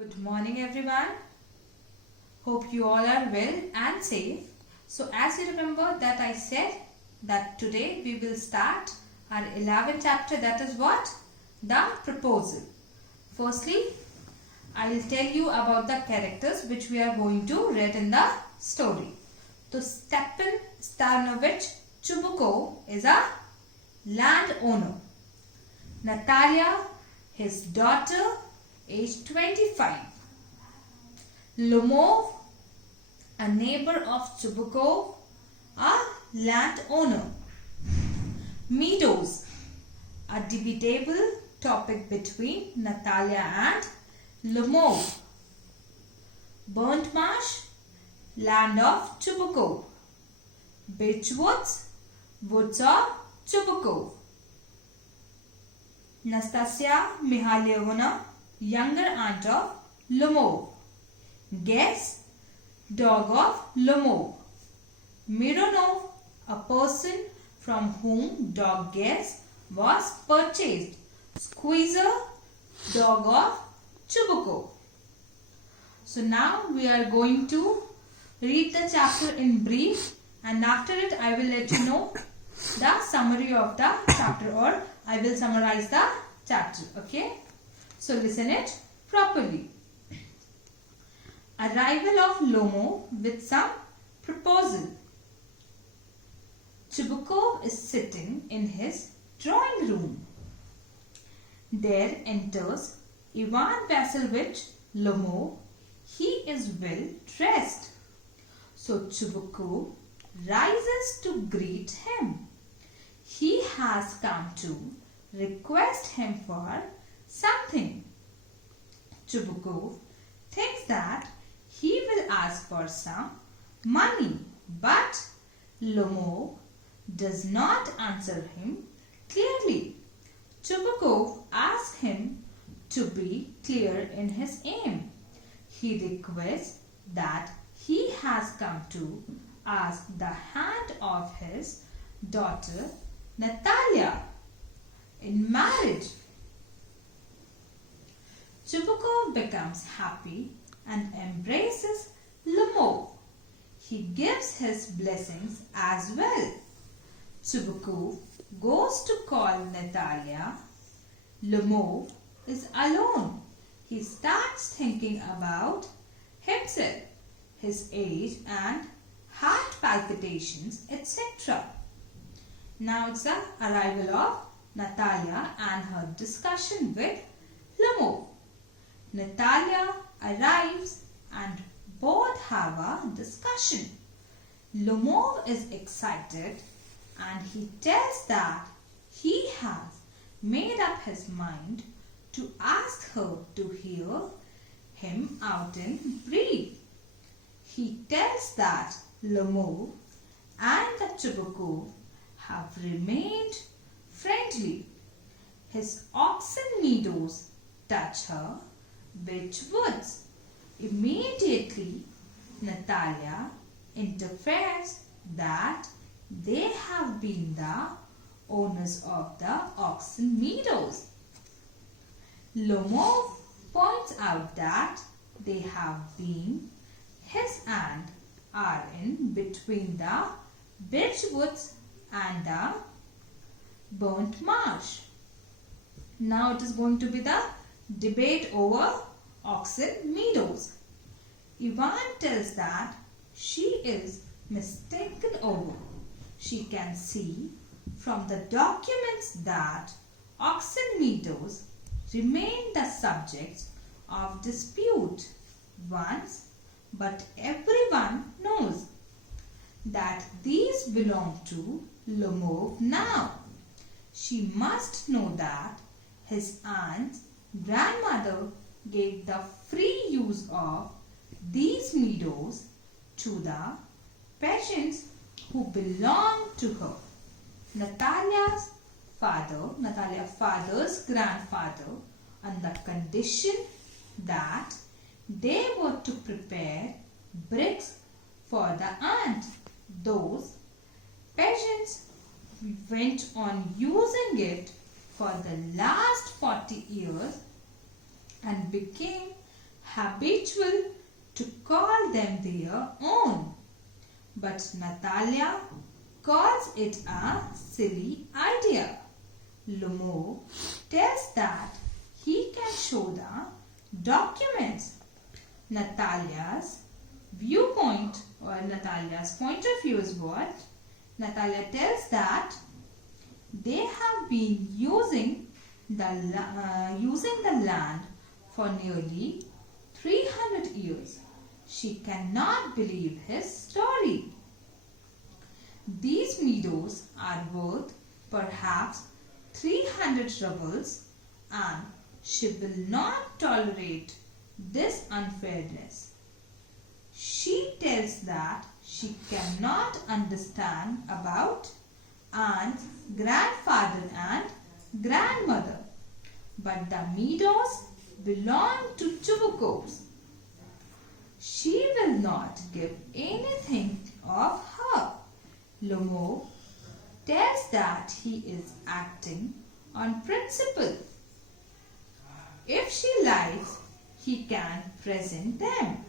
Good morning everyone. Hope you all are well and safe. So as you remember that I said that today we will start our 11th chapter, that is what? The proposal. Firstly, I will tell you about the characters which we are going to read in the story. So Stepan Stanovich Chubukov is a landowner. Natalia, his daughter, age 25. Lomov, a neighbor of Chubukov, a landowner. Meadows, a debatable topic between Natalia and Lomov. Burnt marsh, land of Chubukov. Birchwoods, woods of Chubukov. Nastasia Mikhailovna, younger aunt of Lomov. Guess, dog of Lomov. Mironov, a person from whom dog Guess was purchased. Squeezer, dog of Chubukov. So now we are going to read the chapter in brief, and after it I will let you know the summary of the chapter, or I will summarize the chapter. Okay, so listen it properly. Arrival of Lomov with some proposal. Chubukov is sitting in his drawing room. There enters Ivan Vasilyevich Lomov. He is well dressed. So Chubukov rises to greet him. He has come to request him for something. Chubukov thinks that he will ask for some money, but Lomov does not answer him clearly. Chubukov asks him to be clear in his aim. He requests that he has come to ask the hand of his daughter Natalia in marriage. Chubukov becomes happy and embraces Lomov. He gives his blessings as well. Chubukov goes to call Natalia. Lomov is alone. He starts thinking about himself, his age and heart palpitations, etc. Now it's the arrival of Natalia and her discussion with Lomov. Natalia arrives and both have a discussion. Lomov is excited and he tells that he has made up his mind to ask her to hear him out in brief. He tells that Lomov and the Chubukov have remained friendly. His oxen meadows touch her birchwoods. Immediately, Natalia interferes that they have been the owners of the oxen meadows. Lomov points out that they have been his and are in between the birchwoods and the burnt marsh. Now it is going to be the debate over oxen meadows. Ivan tells that she is mistaken over. She can see from the documents that oxen meadows remain the subjects of dispute once, but everyone knows that these belong to Lomov now. She must know that his aunt's grandmother gave the free use of these meadows to the peasants who belonged to her. Natalia's father's grandfather, on the condition that they were to prepare bricks for the aunt. Those peasants went on using it for the last 40 years and became habitual to call them their own. But Natalia calls it a silly idea. Lomo tells that he can show the documents. Natalia's viewpoint or Natalia's point of view is what? Natalia tells that they have been using the land for nearly 300 years. She cannot believe his story. These meadows are worth perhaps 300 rubles, and she will not tolerate this unfairness. She tells that she cannot understand about aunt's grandfather and grandmother, but the meadows belong to Chubukovs. She will not give anything of her. Lomo tells that he is acting on principle. If she likes, he can present them.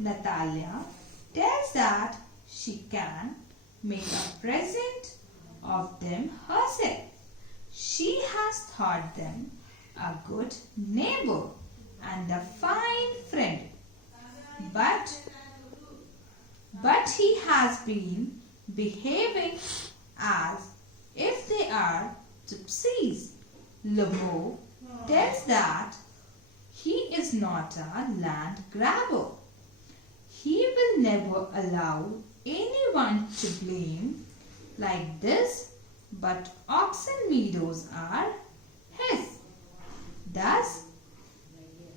Natalia tells that she can make a present of them herself. She has thought them a good neighbor and a fine friend. But he has been behaving as if they are gypsies. Lomo tells that he is not a land grabber. He will never allow anyone to blame like this, but oxen meadows are his. Thus,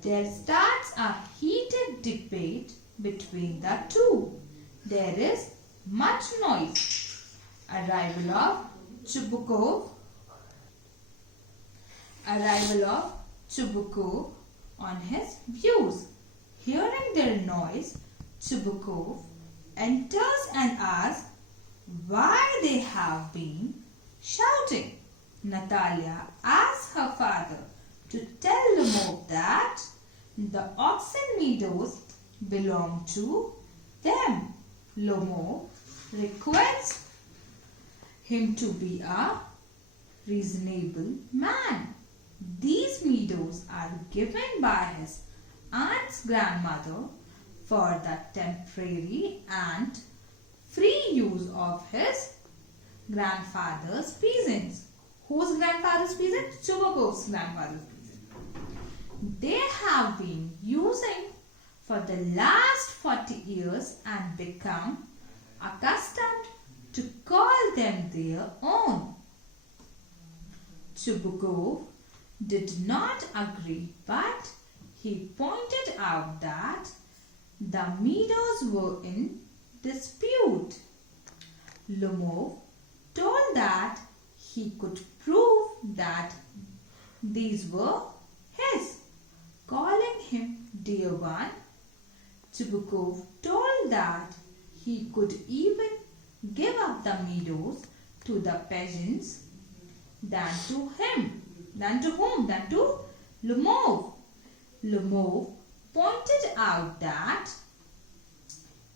there starts a heated debate between the two. There is much noise. Arrival of Chubukov on his views. Hearing their noise, Chubukov enters and asks why they have been shouting. Natalia asks her father to tell Lomo that the oxen meadows belong to them. Lomo requests him to be a reasonable man. These meadows are given by his aunt's grandmother for the temporary and free use of his grandfather's peasants. Whose grandfather's peasants? Chubukov's grandfather's peasants. They have been using for the last 40 years and become accustomed to call them their own. Chubukov did not agree, but he pointed out that the meadows were in dispute. Lomo told that he could prove that these were his, calling him dear one. Chubukov told that he could even give up the meadows to the peasants than to him. Than to whom? Than to Lomov. Lomov pointed out that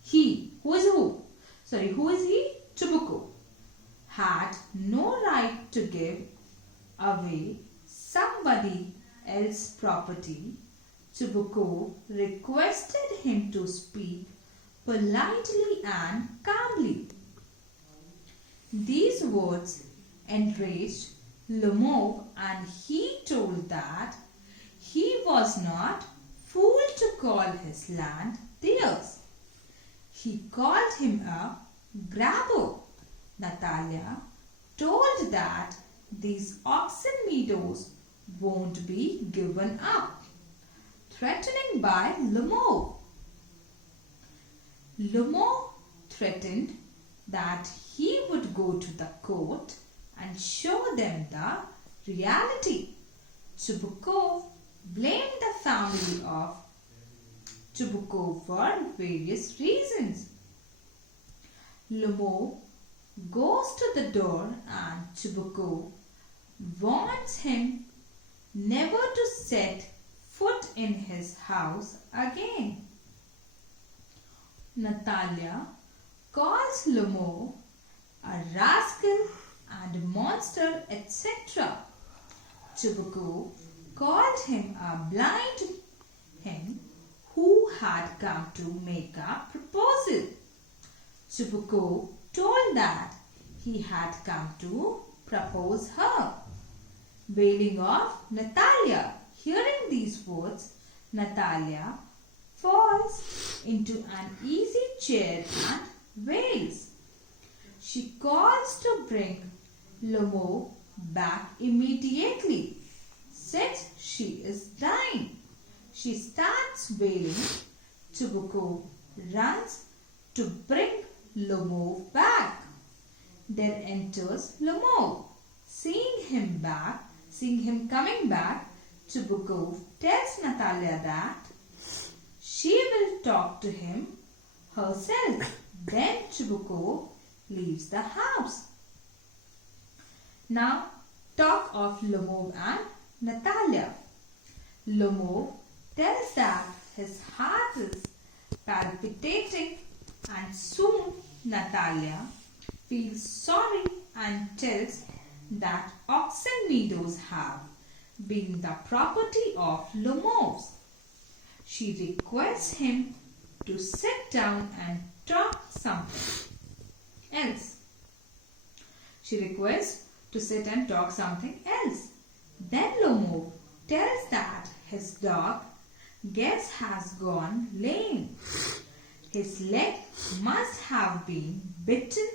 he, who is he? Chubukov had no right to give away somebody else's property. Chubukov requested him to speak politely and calmly. These words enraged Lomov, and he told that he was not fool to call his land theirs. He called him a grabber. Natalia told that these oxen meadows won't be given up, threatening by Lomov. Lomov threatened that he would go to the court and show them the reality. Chubukov blamed the family of Chubukov for various reasons. Lomov goes to the door and Chubukov warns him never to set foot in his house again. Natalia calls Lomo a rascal and a monster, etc. Chibuko called him a blind hen who had come to make a proposal. Chibuko told that he had come to propose her. Wailing of Natalia. Hearing these words, Natalia falls into an easy chair and wails. She calls to bring Lomo back immediately, since she is dying. She starts wailing. Chibuko runs to bring Lomo back. There enters Lomo. Seeing him coming back, Chibuko tells Natalia that she will talk to him herself. Then Chibuko leaves the house. Now talk of Lomo and Natalia. Lomo tells that his heart is palpitating, and soon Natalia feels sorry and tells that oxen meadows have been the property of Lomo's. She requests him to sit down and talk something else. Then Lomo tells that his dog Guess has gone lame. His leg must have been bitten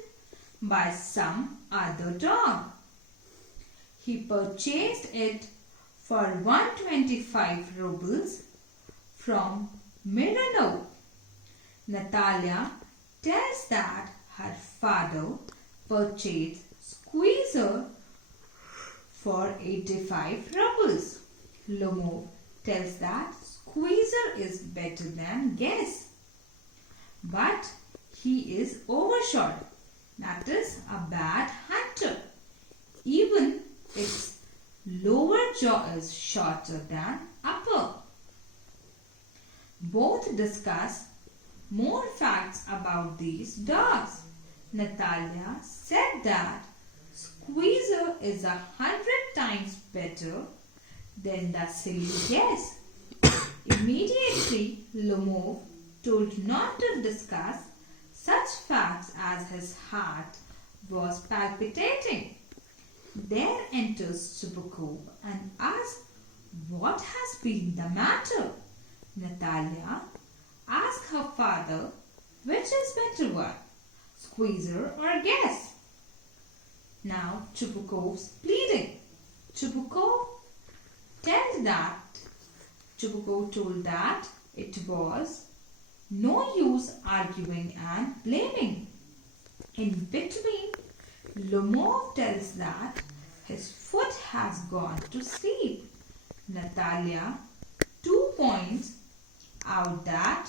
by some other dog. He purchased it for 125 rubles from Mironov. Natalia tells that her father purchased Squeezer for 85 rubles. Lomo tells that Squeezer is better than Guess, but he is overshot, that is a bad hunter. Even its lower jaw is shorter than upper. Both discuss more facts about these dogs. Natalia said that Squeezer is 100 times better than the silly Guess. Immediately, Lomo told not to discuss such facts as his heart was palpitating. There enters Chibuko and asks what has been the matter. Natalia asks her father which is better one, Squeezer or Guess. Now Chibuko's pleading. Chibuko told that it was no use arguing and blaming. In between, Lomo tells that his foot has gone to sleep. Natalia points out that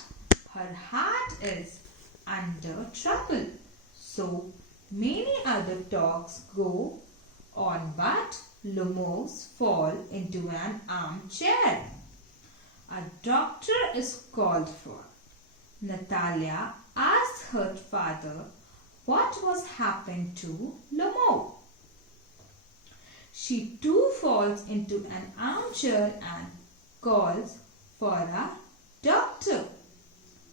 her heart is under trouble. So many other talks go on, but Lomo's fall into an armchair. A doctor is called for. Natalia asks her father what was happening to Lomo. She too falls into an armchair and calls for a doctor.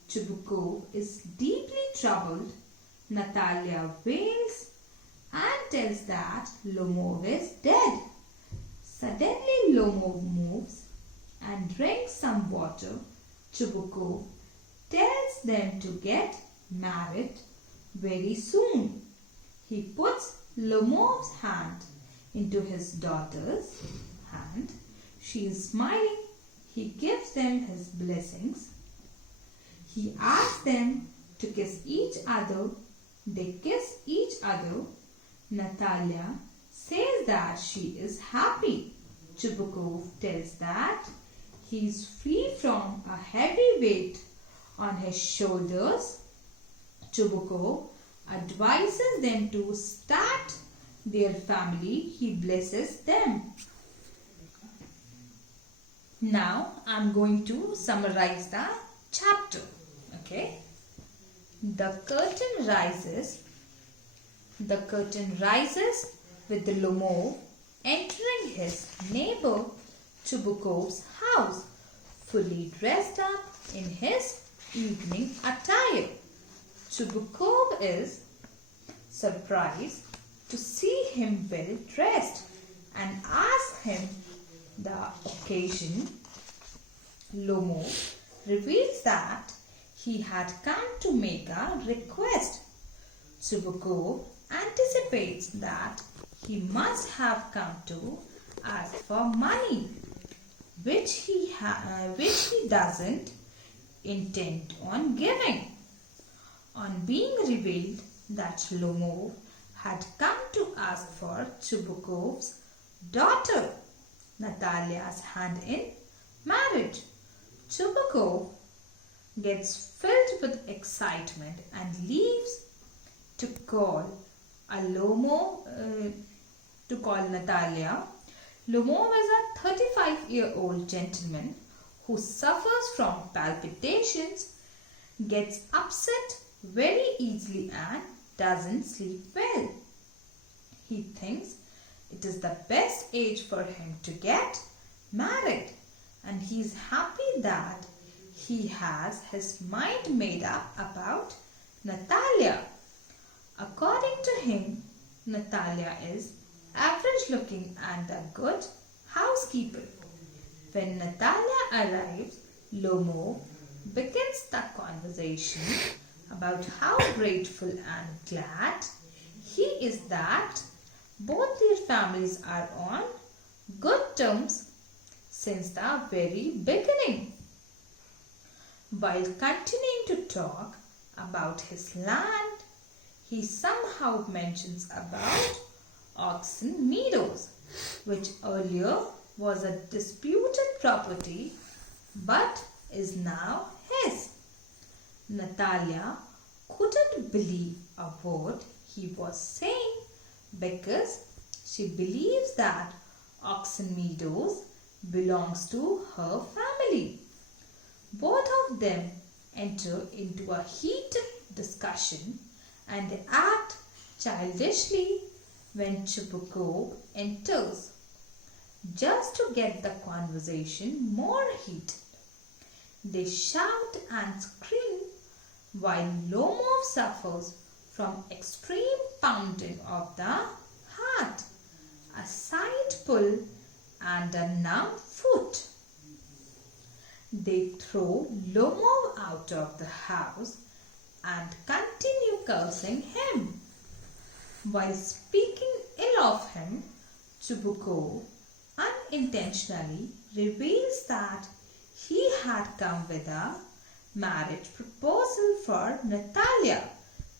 Chibuko is deeply troubled. Natalia wails and tells that Lomo is dead. Suddenly Lomo moves and drinks some water. Chibuko tells them to get married very soon. He puts Lomo's hand into his daughter's hand. She is smiling. He gives them his blessings. He asks them to kiss each other. They kiss each other. Natalia says that she is happy. Chibuko tells that he is free from a heavy weight on his shoulders. Chibuko advises them to start their family. He blesses them. Now I'm going to summarize the chapter. Okay. The curtain rises. The curtain rises with the Lomov entering his neighbor Chubukov's house, fully dressed up in his evening attire. Chubukov is surprised to see him well dressed and asks him the occasion. Lomov reveals that he had come to make a request. Chubukov anticipates that he must have come to ask for money, which he doesn't intend on giving. On being revealed that Lomov had come to ask for Chubukov's daughter, Natalia's hand in marriage, Chubukov gets filled with excitement and leaves to call Natalia. Lomov is a 35-year-old gentleman who suffers from palpitations, gets upset very easily and doesn't sleep well. He thinks it is the best age for him to get married, and he is happy that he has his mind made up about Natalia. According to him, Natalia is average looking and a good housekeeper. When Natalia arrives, Lomov begins the conversation about how grateful and glad he is that both their families are on good terms since the very beginning. While continuing to talk about his land, he somehow mentions about Oxen Meadows, which earlier was a disputed property but is now his. Natalia couldn't believe a word he was saying because she believes that Oxen Meadows belongs to her family. Both of them enter into a heated discussion and act childishly when Chubukov enters, just to get the conversation more heated. They shout and scream while Lomov suffers from extreme pounding of the heart, a side pull and a numb foot. They throw Lomov out of the house and continue cursing him. While speaking ill of him, Chubukov unintentionally reveals that he had come with a marriage proposal for Natalia,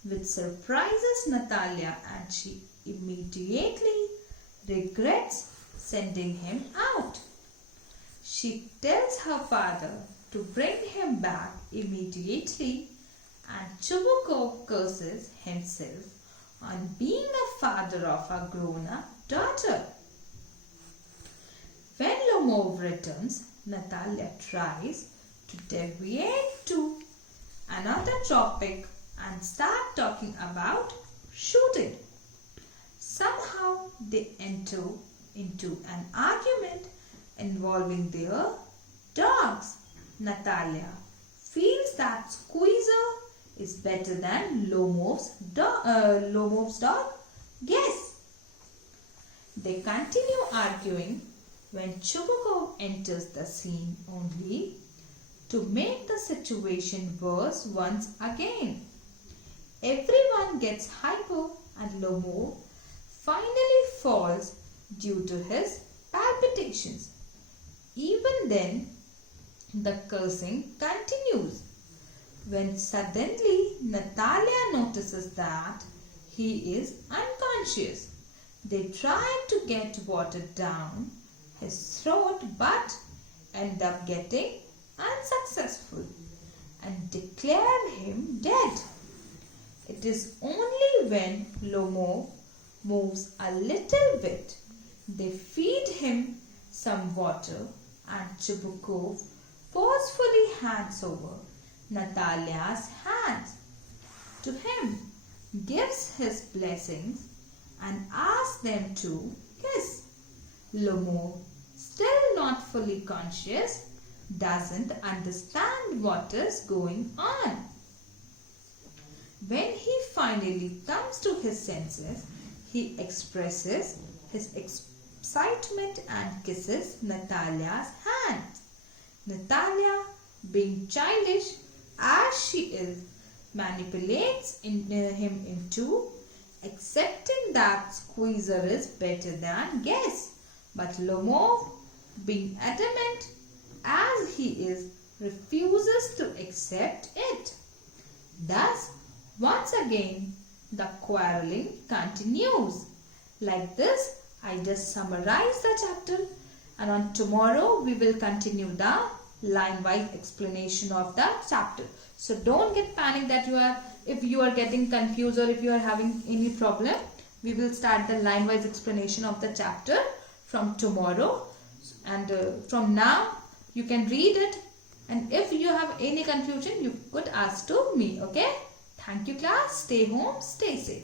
which surprises Natalia and she immediately regrets sending him out. She tells her father to bring him back immediately, and Chubukov curses himself on being a father of a grown-up daughter. When Lomov returns, Natalia tries to deviate to another topic and start talking about shooting. Somehow they enter into an argument involving their dogs. Natalia feels that Squeezer is better than Lomov's dog. Guess. They continue arguing when Chubukov enters the scene only to make the situation worse once again. Everyone gets hyper and Lomov finally falls due to his palpitations. Even then, the cursing continues. When suddenly Natalia notices that he is unconscious, they try to get water down his throat but end up getting unsuccessful and declare him dead. It is only when Lomov moves a little bit they feed him some water and Chubukov forcefully hands over Natalia's hands to him, gives his blessings and asks them to kiss. Lomov, still not fully conscious, doesn't understand what is going on. When he finally comes to his senses, he expresses his excitement and kisses Natalia's hand. Natalia, being childish as she is, manipulates him into accepting that Squeezer is better than Guess. But Lomov, being adamant as he is, refuses to accept it. Thus, once again, the quarreling continues. Like this, I just summarize the chapter, and on tomorrow we will continue the line-wise explanation of the chapter. So don't get panicked that if you are getting confused or if you are having any problem. We will start the line-wise explanation of the chapter from tomorrow, and from now you can read it, and if you have any confusion you could ask to me. Okay, thank you class. Stay home, stay safe.